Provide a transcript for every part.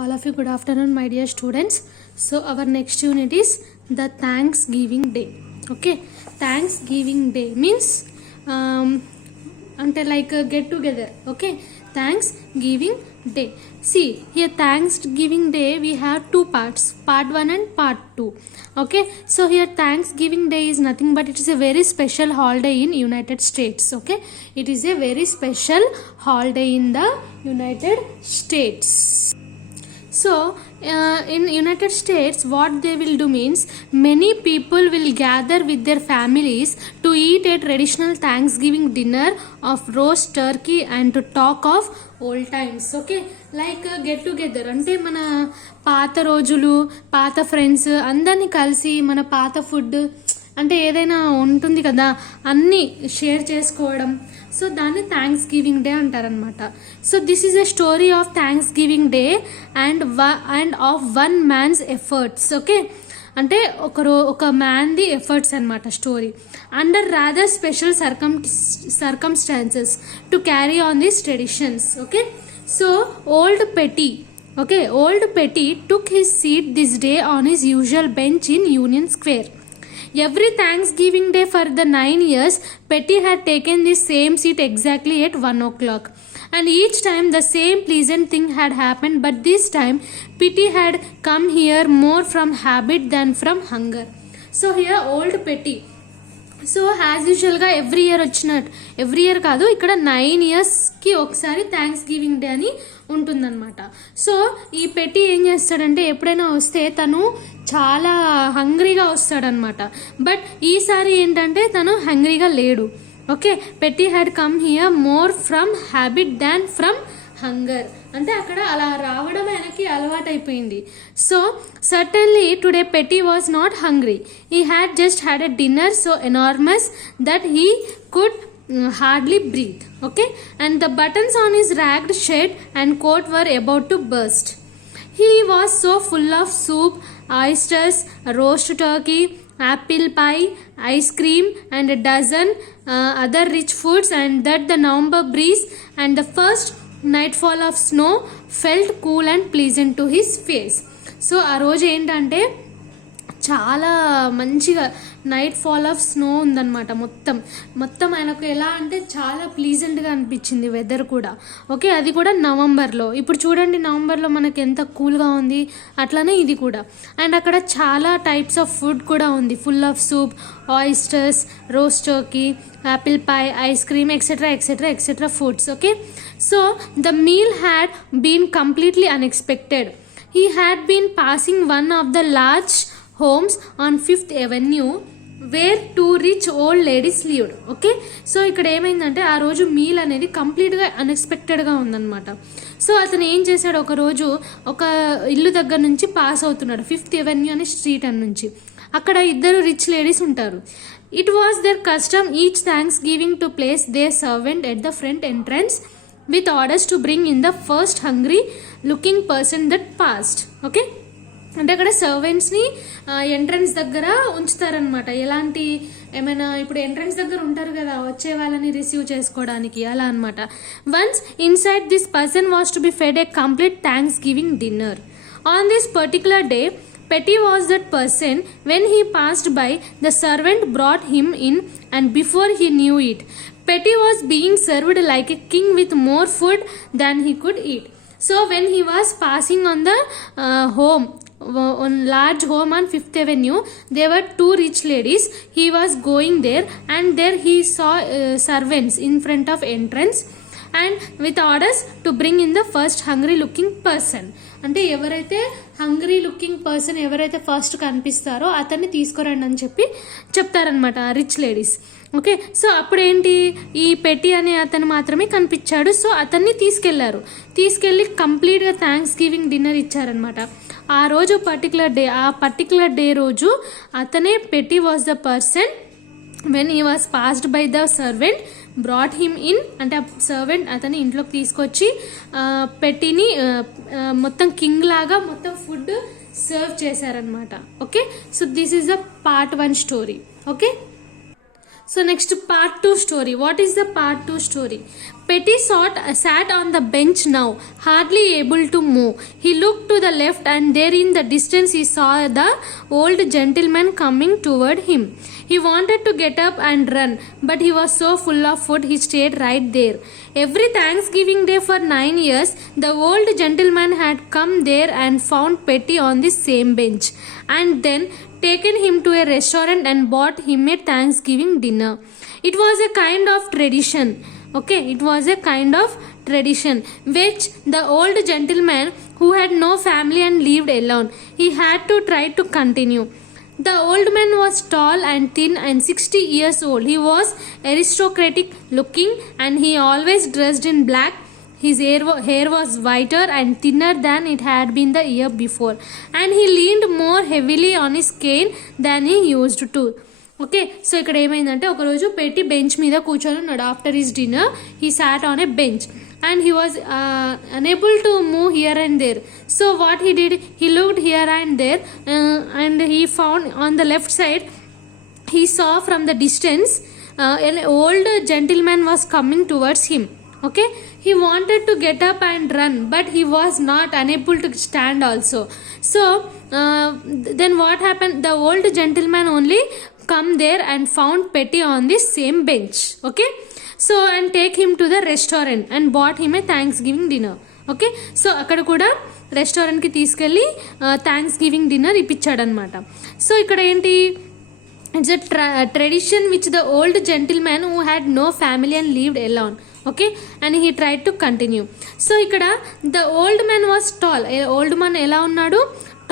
All of you, good afternoon, my dear students. So our next unit is the Thanksgiving Day. Okay, Thanksgiving Day means until like a get together. Okay, Thanksgiving Day. See here, Thanksgiving Day we have two parts, part 1 and part 2. Okay, so here Thanksgiving Day is nothing but it is a very special holiday in United States. Okay, it is a very special holiday in the United States. So in United States what they will do means many people will gather with their families to eat a traditional Thanksgiving dinner of roast turkey and to talk of old times. Okay, like get together అంటే మన పాత రోజులు పాత friends అందరినీ కలిసి మన పాత food అంటే ఏదైనా ఉంటుంది కదా అన్నీ షేర్ చేసుకోవడం. సో దాన్ని థ్యాంక్స్ గివింగ్ డే అంటారనమాట. So this is a story of Thanksgiving Day and of one man's efforts. Okay, అంటే ఒక మ్యాన్ది ఎఫర్ట్స్ అనమాట story under rather special circumstances to carry on these traditions. Okay, so old Pete took his seat this day on his usual bench in Union Square. Every Thanksgiving Day for the 9 years, Petty had taken the same seat exactly at 1 o'clock. And each time the same pleasant thing had happened, but this time Petty had come here more from habit than from hunger. So here old Petty. So as యూజువల్గా every year కాదు, ఇక్కడ 9 ఇయర్స్కి ఒకసారి thanks giving day అని ఉంటుందన్నమాట. So ఈ పెట్టి ఏం చేస్తాడంటే ఎప్పుడైనా వస్తే తను చాలా హంగ్రీగా వస్తాడనమాట. బట్ ఈసారి ఏంటంటే తను హంగ్రీగా లేడు. ఓకే, పెట్టి had come here more from habit than from hunger, అంటే అక్కడ అలా రావడం ఆయనకి అలవాటైపోయింది. సో సర్టన్లీ టుడే పెట్టి was not hungry. He had just had a dinner so enormous that he could hardly breathe. Okay, and the buttons on his ragged shirt and coat were about to burst. He was so full of soup, oysters, roast turkey, apple pie, ice cream and a dozen other rich foods, and that the November breeze and the first nightfall of snow felt cool and pleasant to his face. So ఆ రోజు ఏంటంటే చాలా మంచిగా night fall of snow ఉందన్నమాట. మొత్తం ఆయనకు ఎలా అంటే చాలా ప్లీజెంట్గా అనిపించింది వెదర్ కూడా. ఓకే, అది కూడా నవంబర్లో. ఇప్పుడు చూడండి నవంబర్లో మనకి ఎంత కూల్గా ఉంది, అట్లానే ఇది కూడా. అండ్ అక్కడ చాలా టైప్స్ ఆఫ్ ఫుడ్ కూడా ఉంది, full of soup, oysters, roast Turkey, apple pie, ice cream, etc. foods. Okay, so the meal had been completely unexpected. He had been passing one of the large homes on 5th Avenue where two rich old ladies lived. Okay, so ఇక్కడ ఏమైందంటే ఆ రోజు meal అనేది కంప్లీట్గా అన్ఎక్స్పెక్టెడ్గా ఉందన్నమాట. So అతను ఏం చేశాడు, ఒకరోజు ఒక ఇల్లు దగ్గర నుంచి పాస్ అవుతున్నాడు, 5th Avenue అనే స్ట్రీట్ అని నుంచి. అక్కడ ఇద్దరు రిచ్ లేడీస్ ఉంటారు. It was their custom each Thanksgiving to place their servant at the front entrance with orders to bring in the first hungry looking person that passed. Okay, అంటే అక్కడ సర్వెంట్స్ని entrance దగ్గర ఉంచుతారనమాట. ఎలాంటి ఏమైనా ఇప్పుడు ఎంట్రన్స్ దగ్గర ఉంటారు కదా వచ్చే వాళ్ళని రిసీవ్ చేసుకోవడానికి, అలా అనమాట. Once inside this person was to be fed A complete thanks giving dinner. On this particular day Petty was that person. When he passed by, the servant brought him in, and before he knew it, Petty was being served like a king with more food than he could eat. So when he was passing on the large home on 5th Avenue, there were two rich ladies. He was going there, and there he saw servants in front of entrance and with orders to bring in the first hungry looking person. అంటే ఎవరైతే hungry looking person ఎవరైతే first కనిపిస్తారో అతన్ని తీసుకురండి అని చెప్తారనమాట rich ladies. Okay, so అప్పుడేంటి ఈ పెట్టి అనే అతను మాత్రమే కనిపించాడు. సో అతన్ని తీసుకెళ్ళి కంప్లీట్గా థ్యాంక్స్ గివింగ్ డిన్నర్ ఇచ్చారనమాట. ఆ రోజు పర్టికులర్ డే రోజు అతనే పెట్టి was the person. When he was passed by the servant brought him in, అంటే ఆ సర్వెంట్ అతని ఇంట్లోకి తీసుకొచ్చి పెట్టిని మొత్తం కింగ్ లాగా మొత్తం ఫుడ్ సర్వ్ చేశారనమాట. Okay, so this is the part 1 story. Okay, So next part 2 story. What is the part 2 story? Petty sat on the bench now, hardly able to move. He looked to the left and there in the distance he saw the old gentleman coming toward him. He wanted to get up and run, but he was so full of food he stayed right there. Every Thanksgiving Day for 9 years, the old gentleman had come there and found Petty on the same bench, and then taken him to a restaurant and bought him a Thanksgiving dinner. It was a kind of tradition. Okay, it was a kind of tradition which the old gentleman who had no family and lived alone, he had to try to continue. The old man was tall and thin and 60 years old. He was aristocratic looking and he always dressed in black. His hair was whiter and thinner than it had been the year before, and he leaned more heavily on his cane than he used to. Okay, so ఇక్కడ ఏమైందంటే ఒకరోజు పెట్టి bench మీద కూర్చొని ఉన్నాడు. After his dinner he sat on a bench and he was unable to move here and there. So what he did, he looked here and there and he found on the left side, he saw from the distance an old gentleman was coming towards him. Okay, he wanted to get up and run, but he was not unable to stand also. So then what happened, the old gentleman only come there and found Petty on the same bench. Okay, so and take him to the restaurant and bought him a Thanksgiving dinner. Okay, so అక్కడ కూడా రెస్టారెంట్కి తీసుకెళ్ళి thanks giving dinner ఇప్పించాడు అనమాట. So ఇక్కడ ఏంటి, it's a tradition which the old gentleman who had no family and lived alone. Okay, and he tried to continue. So ఇక్కడ the old man was tall. Old man ఎలా ఉన్నాడు,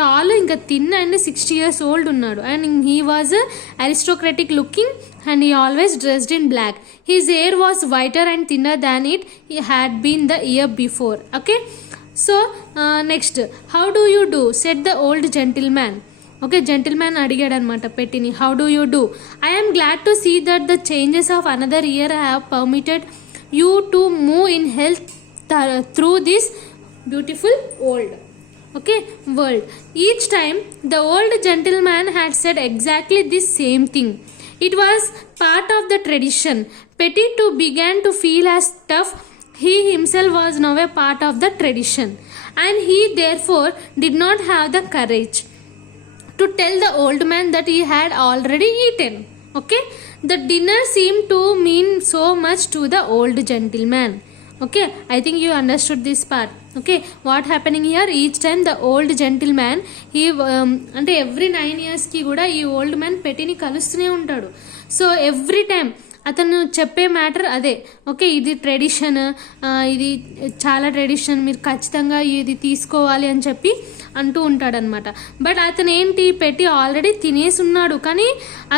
tall, ఇంకా thin and 60 years old ఉన్నాడు. And he was aristocratic looking and he always dressed in black. His hair was whiter and thinner than it had been the year before. Okay, so next, how do you do, said the old gentleman. Okay, gentleman అడిగాడు అనమాట పెట్టిని, how do you do? I am glad to see that the changes of another year have permitted you to move in health through this beautiful world. Each time the old gentleman had said exactly this same thing. It was part of the tradition. Petty too began to feel as tough he himself was now a part of the tradition, and he therefore did not have the courage to tell the old man that he had already eaten. Okay, the dinner seemed to mean so much to the old gentleman. Okay, I think you understood this part. Okay, what happening here, each time the old gentleman, he అంటే every 9 yearsకి కూడా ఈ old man పెట్టిని కలుస్తూనే ఉంటాడు. So every time అతను చెప్పే matter అదే. Okay, ఇది tradition, ఇది చాలా ట్రెడిషన్, మీరు ఖచ్చితంగా ఇది తీసుకోవాలి అని చెప్పి అంటూ ఉంటాడనమాట. బట్ అతను ఏంటి, పెట్టి ఆల్రెడీ తినేసి ఉన్నాడు కానీ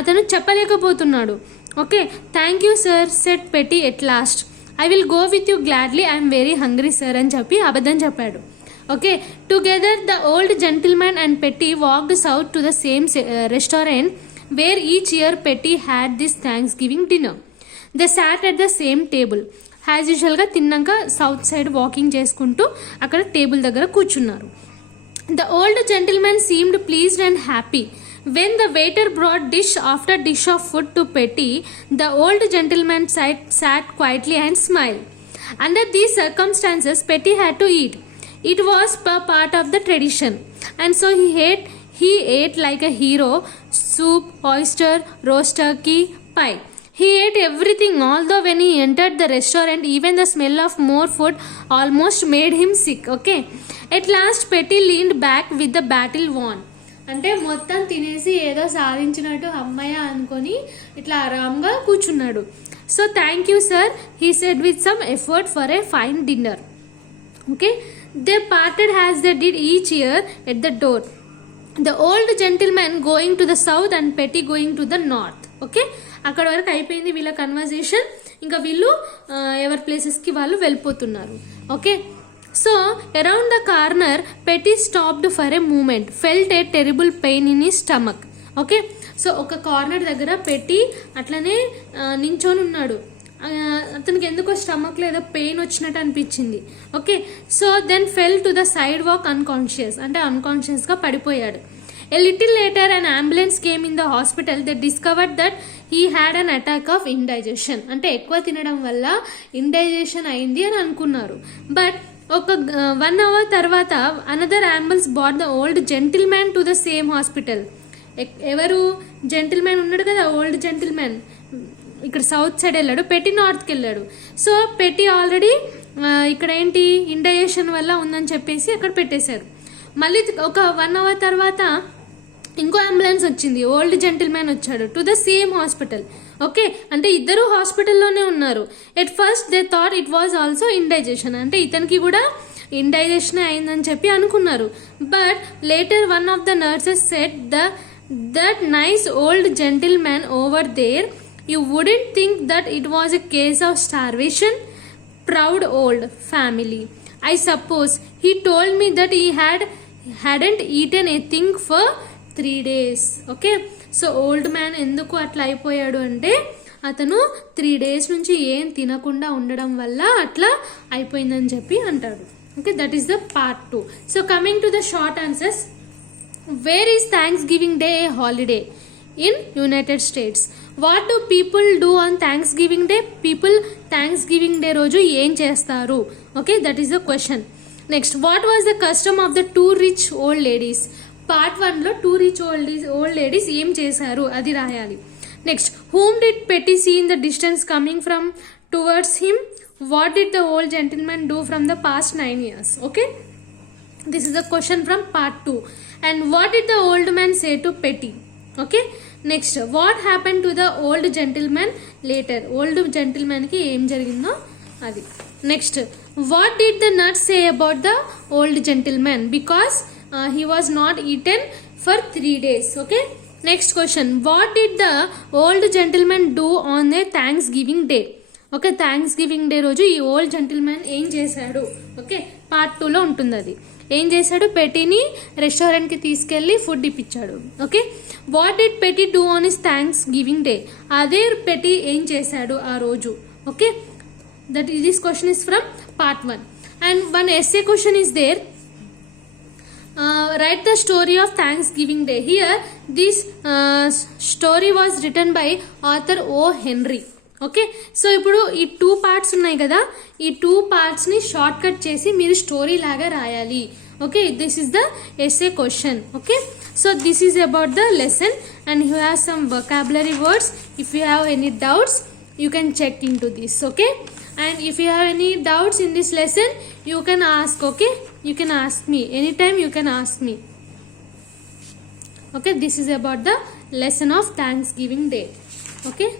అతను చెప్పలేకపోతున్నాడు. Okay, thank you sir, said Pete at last. I will go with you gladly, I am very hungry sir అని చెప్పి అబద్ధం చెప్పాడు. Okay, together the old gentlemen and Pete walked south to the same restaurant where each year Petty had this Thanksgiving dinner. They sat at the same table. As యూజువల్గా తిన్నాక south side walking చేసుకుంటూ అక్కడ table దగ్గర కూర్చున్నారు. The old gentleman seemed pleased and happy. When the waiter brought dish after dish of food to Petty, the old gentleman sat quietly and smiled. Under these circumstances, Petty had to eat. It was part of the tradition, and so he ate like a hero. Soup, oyster, roast turkey, pie. He ate everything, although when he entered the restaurant, even the smell of more food almost made him sick. Okay. At last, Petty leaned back with the battle won. అంటే మొత్తం తినేసి ఏదో సాధించినట్టు అమ్మయ్య అనుకొని ఇట్లా ఆరాంగా కూర్చున్నాడు. So thank you sir, he said with some effort for a fine dinner. Okay, they parted has they did each year at the door, the old gentlemen going to the south and Pete going to the north. Okay, అక్కడ వరకు అయిపోయింది వీళ్ళ conversation. ఇంకా వీళ్ళు ఎవరి ప్లేసెస్కి వాళ్ళు వెళ్ళిపోతున్నారు. Okay, so around the corner Petty stopped for a moment, felt a terrible pain in his stomach. Okay, so ఒక కార్నర్ దగ్గర పెట్టి అట్లనే నించొని ఉన్నాడు. అతనికి ఎందుకో స్టమక్లో ఏదో పెయిన్ వచ్చినట్టు అనిపించింది. Okay, so then fell to the sidewalk unconscious, అంటే అన్కాన్షియస్గా పడిపోయాడు. A little later an ambulance came in the hospital. They discovered that he had an attack of indigestion. అంటే ఎక్కువ తినడం వల్ల ఇండైజెషన్ అయింది అని అనుకున్నారు. బట్ ఒక 1 hour తర్వాత another ambulance brought the old gentleman to the same hospital. ఎవరు జెంటిల్మ్యాన్ ఉన్నాడు కదా, ఓల్డ్ జెంటిల్మ్యాన్ ఇక్కడ సౌత్ సైడ్ వెళ్ళాడు, పెట్టి నార్త్కి వెళ్ళాడు. సో పెట్టి ఆల్రెడీ ఇక్కడ ఏంటి ఇండైజెషన్ వల్ల ఉందని చెప్పేసి అక్కడ పెట్టేశారు. మళ్ళీ ఒక 1 hour తర్వాత ఇంకో అంబులెన్స్ వచ్చింది, ఓల్డ్ జెంటిల్మ్యాన్ వచ్చాడు to the same hospital. Okay, అంటే ఇద్దరు హాస్పిటల్లోనే ఉన్నారు. At first they thought it was also indigestion, అంటే ఇతనికి కూడా ఇండైజెషన్ అయిందని చెప్పి అనుకున్నారు. But later one of the nurses said that nice old gentleman over there, you wouldn't think that it was a case of starvation. Proud old family. I suppose he told me that he hadn't eaten a thing for 3 days. Okay, so old man ఎందుకు అట్లా అయిపోయాడు అంటే అతను 3 days నుంచి ఏం తినకుండా ఉండడం వల్ల అట్లా అయిపోయిందని చెప్పి అంటాడు. Okay, that is the part 2. So coming to the short answers. Where is Thanksgiving Day a holiday? In United States. What do people do on Thanksgiving Day? People Thanksgiving Day రోజు ఏం చేస్తారు? Okay, that is the question. Next, what was the custom of the 2 rich old ladies? Part 1లో 2 rich old ladies ఏం చేశారు అది రాయాలి. Next, whom did పెట్టి see in the distance coming from towards him? What did the old gentlemen do from the past 9 years? Okay, this is the question from part 2. And what did the old man say to Pete? Okay, next, what happen to the old gentlemen later? Old జెంటిల్మెన్కి ఏం జరిగిందో అది. Next, what did the nurse say about the old gentlemen? Because he was not eaten for 3 days. Okay, next question, what did the old gentlemen do on the Thanksgiving Day? Okay, Thanksgiving Day రోజు ఈ old gentlemen ఏం చేశాడు? Okay, part 2లో ఉంటుంది అది. ఏం చేశాడు? పెట్టిని రెస్టారెంట్కి తీసుకెళ్ళి ఫుడ్ ఇప్పించాడు. Okay, what did Pete do on his Thanksgiving Day? అదే పెట్టి ఏం చేశాడు ఆ రోజు? Okay, that this question is from part 1. And one essay question is there. Write the story of Thanksgiving Day. Here this story was written by author O. Henry. Okay, so ఇప్పుడు ఈ 2 parts ఉన్నాయి కదా, ఈ 2 partsని short cut చేసి మీరు story లాగా రాయాలి. Okay, this is the essay question. Okay, so this is about the lesson and you have some vocabulary words. If you have any doubts you can check into this. Okay, and if you have any doubts in this lesson you can ask. Okay, you can ask me anytime, you can ask me. Okay, this is about the lesson of Thanksgiving Day. Okay.